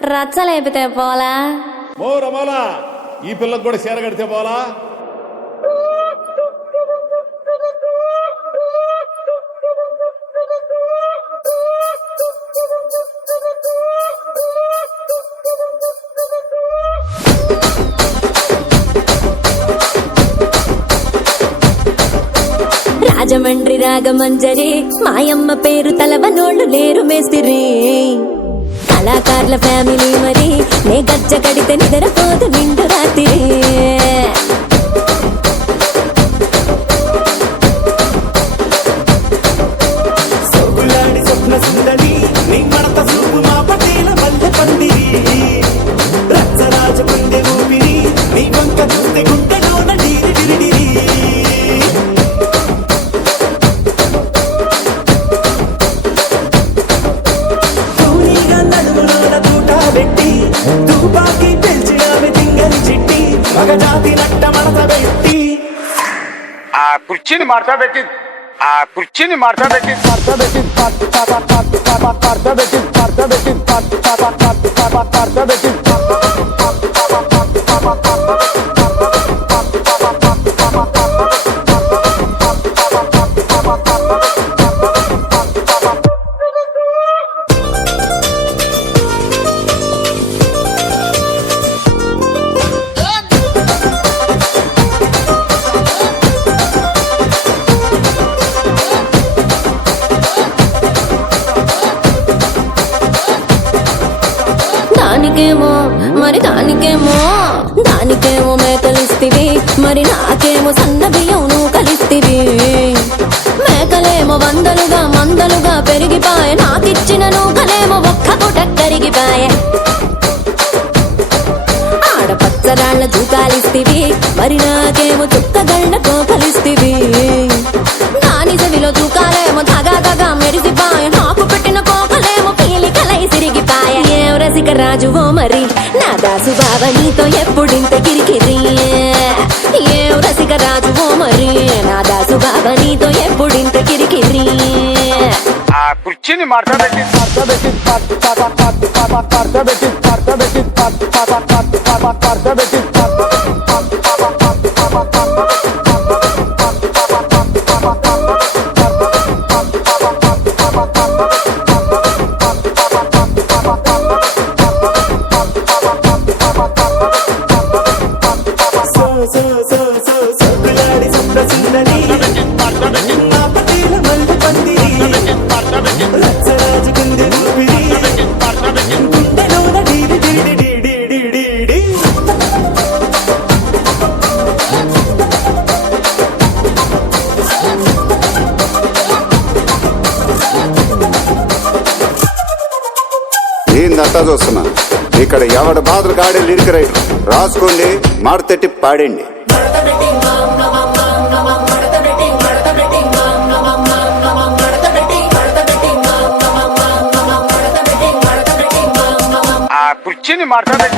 రచ్చలేపితే పోలా ఓ రమాలా ఈ పిల్లకు కూడా చీర కడితే పోలా. రాజమండ్రి రాగమంజరి మాయమ్మ పేరు తలవనోళ్ళు లేరు మేస్తిరి కళాకారుల ఫ్యామిలీ మరి నే గజ్జ కడితే నిద్రపోదు నిండు రాత్రి సోగులాడి స్వప్న సుందరి నీ మడత చూపు మా పటేల మల్లె పందిరి రచ్చరాజ పందె ఊపిరి నీ వంక చూస్తే గుండెలోన డీరి డిరిడిరి పూరిగా నడుములోన తూట పెట్టి తుపాకి పెంచి ఆమె తింగని చిట్టి మగజాతి నట్ట మడత పెట్టి ఆ కుర్చీని మార్చబెట్టి దానికేమో దానికేమో మేకలిస్తివి మరి నాకేమో సన్న బియ్యం నువ్వు కలిస్తివి మేకలేమో మందలుగా పెరిగిపాయే నాకిచ్చిన నూకలేమో ఒక్క పూట కరిగిపాయే ఆడపచ్చరాళ్ళ తూకాలిస్తివి మరి నాకేమో చుక్కగళ్ళ కోకలిస్తివి దాని చెవిలో తూకాలేమో దగా మెరిసిపాయ నాకు పెట్టిన కోకలేమో పీలికలై సిరిగిపాయ ఏం రసిక రాజువో మరి నా దాసు బావ నీతో ఎప్పుడింత కిరికిరి ఏం రసిక రాజువో మరి నా దాసు బావ నీతో ఎప్పుడింత కిరికిరి ఆ కుర్చీని మార్చబెట్టి సోగులాడి స్వప్న సుందరి మా పటేల మల్లె పందిరి రచ్చరాజ పందె ఊపిరి గుండెలోన డీరి డిరిడి డిడి డిడి ఏందంతా చూస్తున్నా ఇక్కడ ఎవడ బాధలు కాడే లిరిక్ రైటర్ రాసుకోండి మాడతెట్టి పాడండి. ఆ కుర్చీని మార్చబెట్టి